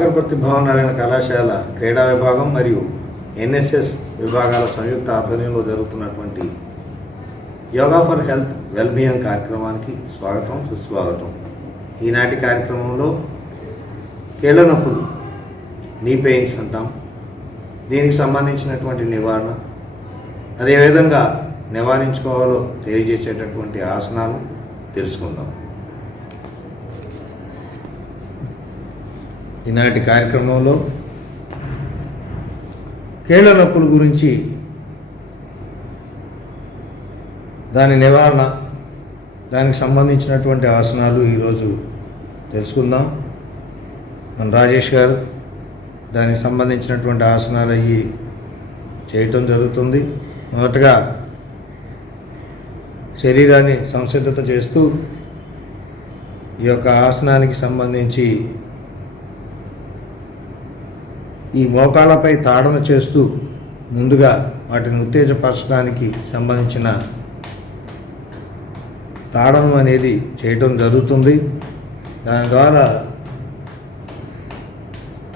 కాకరపర్తి భావనారాయణ కళాశాల క్రీడా విభాగం మరియు ఎన్ఎస్ఎస్ విభాగాల సంయుక్త ఆధ్వర్యంలో జరుగుతున్నటువంటి యోగా ఫర్ హెల్త్ వెల్బియింగ్ కార్యక్రమానికి స్వాగతం సుస్వాగతం. ఈనాటి కార్యక్రమంలో కీళ్ళ నొప్పులు నీ పెయిన్స్ అంటాం. దీనికి సంబంధించినటువంటి నివారణ అదేవిధంగా నివారించుకోవాలో తెలియజేసేటటువంటి ఆసనాలు తెలుసుకుందాం. ఈనాటి కార్యక్రమంలో కీళ్ళ నొప్పుల గురించి దాని నివారణ దానికి సంబంధించినటువంటి ఆసనాలు ఈరోజు తెలుసుకుందాం. మన రాజేష్ గారు దానికి సంబంధించినటువంటి ఆసనాలు అయ్యి చేయటం జరుగుతుంది. మొదటగా శరీరాన్ని సంసిద్ధత చేస్తూ ఈ యొక్క ఆసనానికి సంబంధించి ఈ మోకాళ్ళపై తాడన చేస్తూ ముందుగా వాటిని ఉత్తేజపరచడానికి సంబంధించిన తాడనం అనేది చేయటం జరుగుతుంది. దాని ద్వారా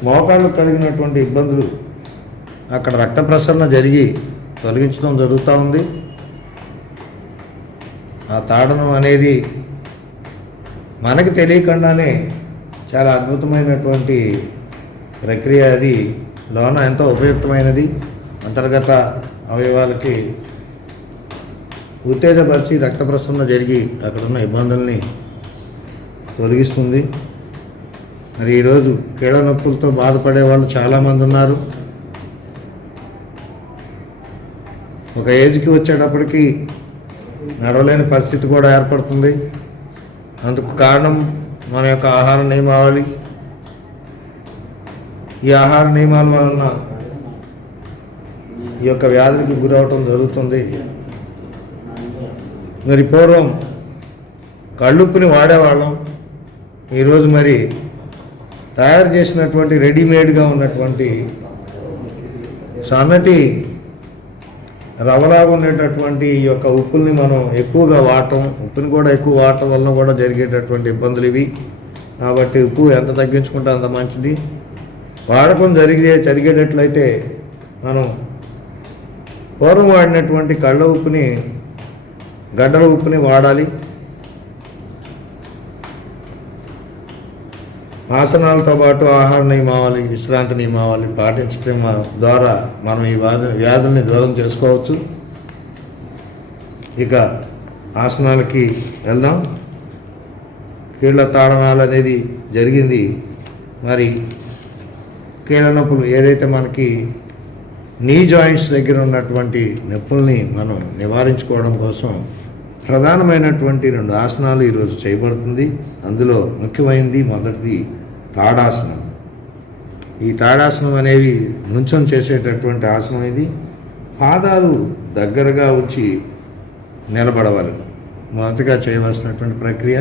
మోకాళ్ళు కలిగినటువంటి ఇబ్బందులు అక్కడ రక్త ప్రసరణ జరిగి తొలగించడం జరుగుతూ ఉంది. ఆ తాడనం అనేది మనకి తెలియకుండానే చాలా అద్భుతమైనటువంటి ప్రక్రియ అది. లోన ఎంతో ఉపయుక్తమైనది. అంతర్గత అవయవాలకి ఉత్తేజపరిచి రక్త ప్రసరణ జరిగి అక్కడ ఉన్న ఇబ్బందుల్ని తొలగిస్తుంది. మరి ఈరోజు కీళ్ళ నొప్పులతో బాధపడే వాళ్ళు చాలామంది ఉన్నారు. ఒక ఏజ్కి వచ్చేటప్పటికి నడవలేని పరిస్థితి కూడా ఏర్పడుతుంది. అందుకు కారణం మన యొక్క ఆహార నియమావళి. ఈ ఆహార నియమాల వలన ఈ యొక్క వ్యాధులకు గురవటం జరుగుతుంది. మరి పూర్వం కళ్ళుప్పుని వాడేవాళ్ళం. ఈరోజు మరి తయారు చేసినటువంటి రెడీమేడ్గా ఉన్నటువంటి సన్నటి రవలాగా ఉండేటటువంటి ఈ యొక్క ఉప్పుల్ని మనం ఎక్కువగా వాడటం ఉప్పుని కూడా ఎక్కువ వాడటం వల్ల కూడా జరిగేటటువంటి ఇబ్బందులు ఇవి. కాబట్టి ఉప్పు ఎంత తగ్గించుకుంటే అంత మంచిది. వాడకం జరిగే జరిగేటట్లయితే మనం పూర్వం వాడినటువంటి కళ్ళ ఉప్పుని గడ్డల ఉప్పుని వాడాలి. ఆసనాలతో పాటు ఆహార నియమావళి విశ్రాంతి నియమావళి పాటించడం ద్వారా మనం ఈ వ్యాధి వ్యాధుల్ని దూరం చేసుకోవచ్చు. ఇక ఆసనాలకి వెళ్దాం. కీళ్ళ తాళనాలు అనేది జరిగింది. మరి కీళ్ళ నొప్పులు ఏదైతే మనకి నీ జాయింట్స్ దగ్గర ఉన్నటువంటి నొప్పుల్ని మనం నివారించుకోవడం కోసం ప్రధానమైనటువంటి రెండు ఆసనాలు ఈరోజు చేయబడుతుంది. అందులో ముఖ్యమైనది మొదటిది తాడాసనం. ఈ తాడాసనం అనేవి నుంచం చేసేటటువంటి ఆసనం ఇది. పాదాలు దగ్గరగా ఉంచి నిలబడవాలి. మొదటగా చేయవలసినటువంటి ప్రక్రియ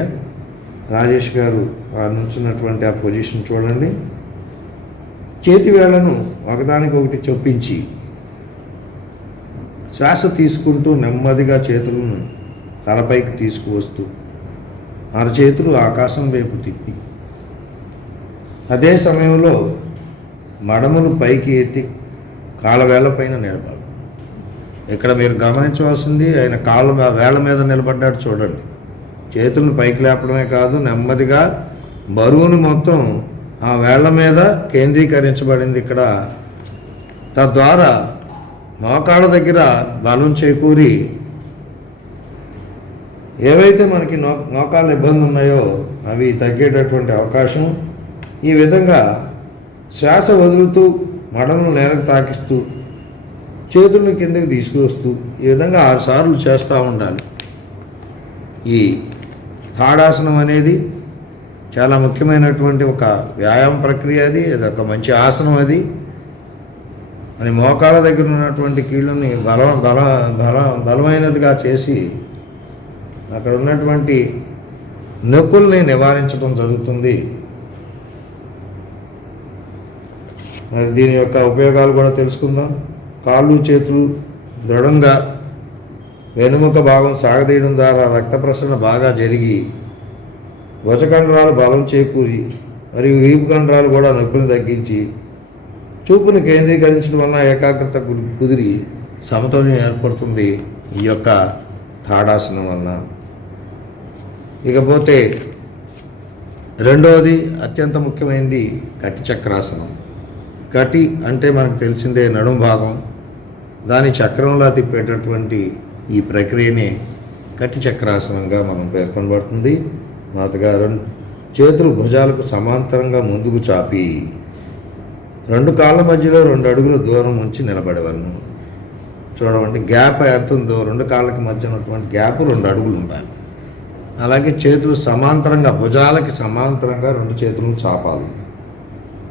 రాజేష్ గారు ఆ నుంచున్నటువంటి ఆ పొజిషన్ చూడండి. చేతి వేళ్ళను ఒకదానికొకటి చొప్పించి శ్వాస తీసుకుంటూ నెమ్మదిగా చేతులను తలపైకి తీసుకువస్తూ అరచేతులు ఆకాశం వైపు తిప్పి. అదే సమయంలో మడమలు పైకి ఎత్తి కాళ్ళవేళ్ళ పైన నిలబడాలి ఇక్కడ మీరు గమనించవలసింది ఆయన కాళ్ళ వేళ్ళ మీద నిలబడ్డాడు చూడండి. చేతులను పైకి లేపడమే కాదు నెమ్మదిగా బరువును మొత్తం ఆ వేళ్ళ మీద కేంద్రీకరించబడింది ఇక్కడ. తద్వారా మోకాళ్ళ దగ్గర బలం చేకూరి ఏవైతే మనకి నో మోకాళ్ళ ఇబ్బంది ఉన్నాయో అవి తగ్గేటటువంటి అవకాశం. ఈ విధంగా శ్వాస వదులుతూ మడమను నేలకు తాకిస్తూ చేతులను కిందకి తీసుకువస్తూ ఈ విధంగా ఆరు సార్లు చేస్తూ ఉండాలి. ఈ తాడాసనం అనేది చాలా ముఖ్యమైనటువంటి ఒక వ్యాయామ ప్రక్రియ అది అది ఒక మంచి ఆసనం అది. అని మోకాళ్ళ దగ్గర ఉన్నటువంటి కీళ్ళని బల బల బల బలమైనదిగా చేసి అక్కడ ఉన్నటువంటి నొప్పుల్ని నివారించడం జరుగుతుంది. మరి దీని యొక్క ఉపయోగాలు కూడా తెలుసుకుందాం. కాళ్ళు చేతులు దృఢంగా వెనుముక భాగం సాగదీయడం ద్వారా రక్త ప్రసరణ బాగా జరిగి భుజకండరాలు బలం చేకూరి మరియు వీపు కండరాలు కూడా నొప్పిని తగ్గించి చూపుని కేంద్రీకరించడం వలన ఏకాగ్రత కుదిరి సమతుల్యం ఏర్పడుతుంది ఈ యొక్క తాడాసనం వలన. ఇకపోతే రెండవది అత్యంత ముఖ్యమైనది కటి చక్రాసనం. కటి అంటే మనకు తెలిసిందే నడుం భాగం. దాని చక్రంలో తిప్పేటటువంటి ఈ ప్రక్రియనే కటి చక్రాసనంగా మనం పేర్కొనబడుతుంది. మాతగారు చేతులు భుజాలకు సమాంతరంగా ముందుకు చాపి రెండు కాళ్ళ మధ్యలో రెండు అడుగుల దూరం ఉంచి నిలబడేవాళ్ళను చూడమంటే గ్యాప్ ఎంత ఉందో రెండు కాళ్ళకి మధ్య ఉన్నటువంటి గ్యాప్ రెండు అడుగులు ఉండాలి. అలాగే చేతులు సమాంతరంగా భుజాలకి సమాంతరంగా రెండు చేతులను చాపాలి.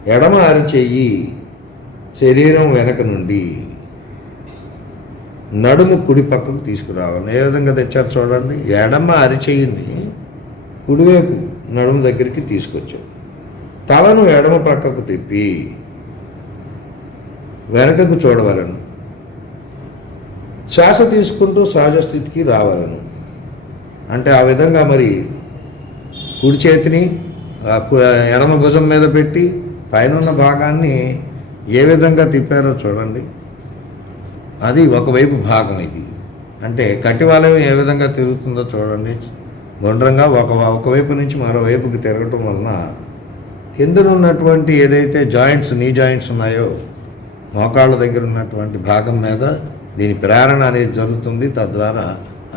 ఎడమ అరిచెయ్యి శరీరం వెనక నుండి నడుము కుడి పక్కకు తీసుకురావాలి. ఏ విధంగా తెచ్చారు చూడండి ఎడమ అరిచెయ్యిని కుడివైపు నడుము దగ్గరికి తీసుకొచ్చాం తలను ఎడమ పక్కకు తిప్పి వెనకకు చూడవలను. శ్వాస తీసుకుంటూ సహజ స్థితికి రావాలను. అంటే ఆ విధంగా మరి కుడి చేతిని ఎడమ భుజం మీద పెట్టి పైన ఉన్న భాగాన్ని ఏ విధంగా తిప్పారో చూడండి. అది ఒకవైపు భాగం ఇది. అంటే కటివాలయం ఏ విధంగా తిరుగుతుందో చూడండి. గుండ్రంగా ఒక ఒకవైపు నుంచి మరోవైపుకి తిరగటం వలన కిందన ఉన్నటువంటి ఏదైతే జాయింట్స్ నీ జాయింట్స్ ఉన్నాయో మోకాళ్ళ దగ్గర ఉన్నటువంటి భాగం మీద దీని ప్రేరణ అనేది జరుగుతుంది. తద్వారా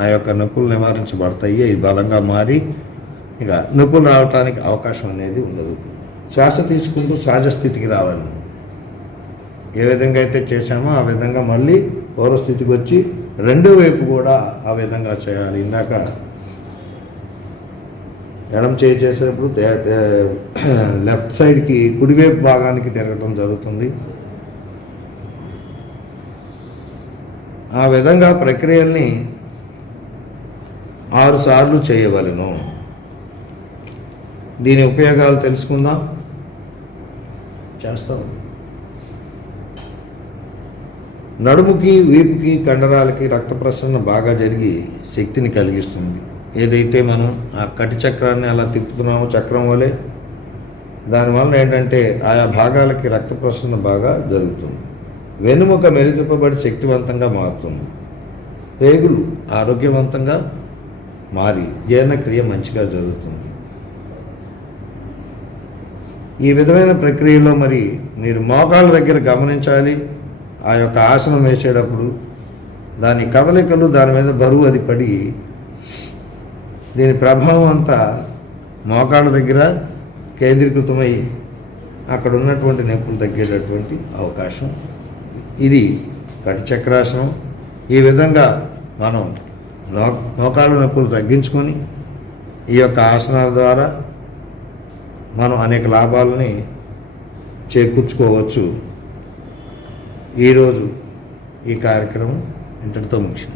ఆ యొక్క నొప్పులు నివారించబడతాయి. అవి బలంగా మారి ఇక నొప్పులు రావడానికి అవకాశం అనేది ఉండదు. శ్వాస తీసుకుంటూ సహజ స్థితికి రావాలి. ఏ విధంగా అయితే చేశామో ఆ విధంగా మళ్ళీ పూర్వస్థితికి వచ్చి రెండో వైపు కూడా ఆ విధంగా చేయాలి. ఇందాక ఎడం చేయి చేసేటప్పుడు లెఫ్ట్ సైడ్కి కుడివైపు భాగానికి తిరగటం జరుగుతుంది. ఆ విధంగా ప్రక్రియల్ని ఆరు సార్లు చేయవలను. దీని ఉపయోగాలు తెలుసుకుందాం. చేస్తాం. నడుముకి వీపుకి కండరాలకి రక్త ప్రసరణ బాగా జరిగి శక్తిని కలిగిస్తుంది. ఏదైతే మనం ఆ కటి చక్రాన్ని అలా తిప్పుతున్నామో చక్రం వలె దానివల్ల ఏంటంటే ఆయా భాగాలకి రక్త ప్రసరణ బాగా జరుగుతుంది. వెన్నుముక మెరుగుపబడి శక్తివంతంగా మారుతుంది. పేగులు ఆరోగ్యవంతంగా మారి జీర్ణక్రియ మంచిగా జరుగుతుంది. ఈ విధమైన ప్రక్రియలో మరి మీరు మోకాళ్ళ దగ్గర గమనించాలి. ఆ యొక్క ఆసనం వేసేటప్పుడు దాని కదలికలు దాని మీద బరువు అది పడి దీని ప్రభావం అంతా మోకాళ్ళ దగ్గర కేంద్రీకృతమై అక్కడ ఉన్నటువంటి నొప్పులు తగ్గేటటువంటి అవకాశం. ఇది కటిచక్రాసనం ఈ విధంగా మనం నో మోకాళ్ళ నొప్పులు తగ్గించుకొని ఈ యొక్క ఆసనాల ద్వారా మనం అనేక లాభాలని చేకూర్చుకోవచ్చు. ఈరోజు ఈ కార్యక్రమం ఇంతటితో ముగిసింది